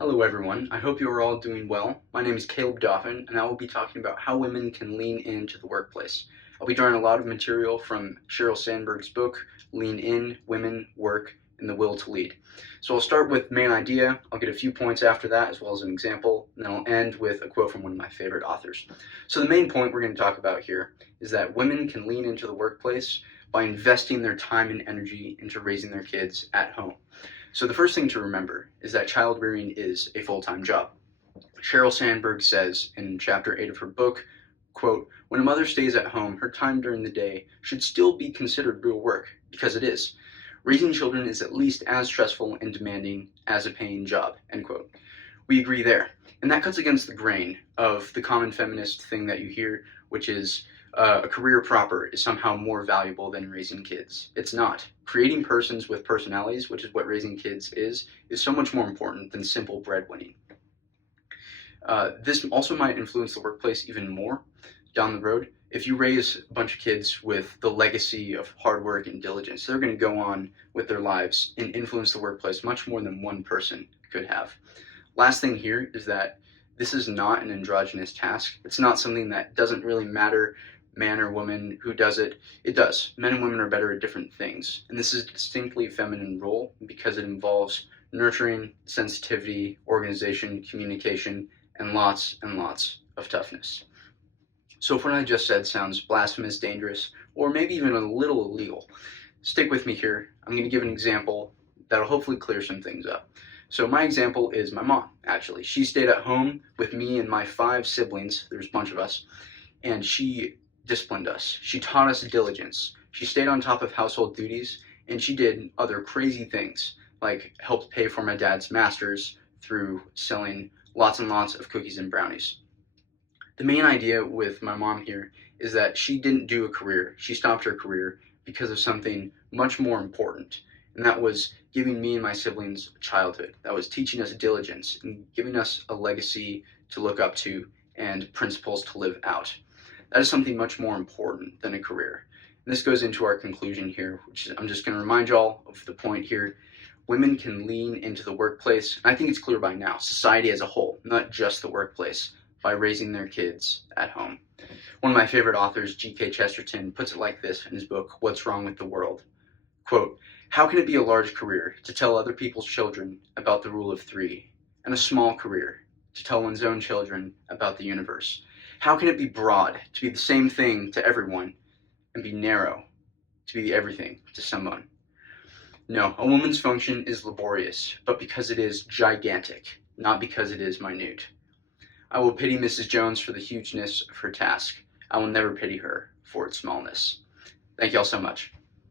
Hello everyone, I hope you are all doing well. My name is Caleb Dauphin and I will be talking about how women can lean into the workplace. I'll be drawing a lot of material from Sheryl Sandberg's book, Lean In, Women, Work, and the Will to Lead. So I'll start with main idea, I'll get a few points after that as well as an example, and then I'll end with a quote from one of my favorite authors. So the main point we're going to talk about here is that women can lean into the workplace by investing their time and energy into raising their kids at home. So the first thing to remember is that child rearing is a full-time job. Sheryl Sandberg says in chapter 8 of her book, quote, "When a mother stays at home, her time during the day should still be considered real work, because it is. Raising children is at least as stressful and demanding as a paying job," end quote. We agree there. And that cuts against the grain of the common feminist thing that you hear, which is a career proper is somehow more valuable than raising kids. It's not. Creating persons with personalities, which is what raising kids is so much more important than simple breadwinning. This also might influence the workplace even more down the road. If you raise a bunch of kids with the legacy of hard work and diligence, they're going to go on with their lives and influence the workplace much more than one person could have. Last thing here is that this is not an androgynous task. It's not something that doesn't really matter man or woman who does it. It does. Men and women are better at different things. And this is a distinctly feminine role because it involves nurturing, sensitivity, organization, communication, and lots of toughness. So if what I just said sounds blasphemous, dangerous, or maybe even a little illegal, stick with me here. I'm going to give an example that'll hopefully clear some things up. So my example is my mom, actually. She stayed at home with me and my 5 siblings, there's a bunch of us, and she disciplined us. She taught us diligence. She stayed on top of household duties, and she did other crazy things, like helped pay for my dad's master's through selling lots and lots of cookies and brownies. The main idea with my mom here is that she didn't do a career. She stopped her career because of something much more important, and that was giving me and my siblings a childhood. That was teaching us diligence and giving us a legacy to look up to and principles to live out. That is something much more important than a career. And this goes into our conclusion here, which is, I'm just going to remind y'all of the point here. Women can lean into the workplace, and I think it's clear by now, society as a whole, not just the workplace, by raising their kids at home. One of my favorite authors, G.K. Chesterton, puts it like this in his book, What's Wrong with the World? Quote, "How can it be a large career to tell other people's children about the rule of 3, and a small career to tell one's own children about the universe? How can it be broad to be the same thing to everyone, and be narrow to be everything to someone? No, a woman's function is laborious, but because it is gigantic, not because it is minute. I will pity Mrs. Jones for the hugeness of her task. I will never pity her for its smallness." Thank y'all so much.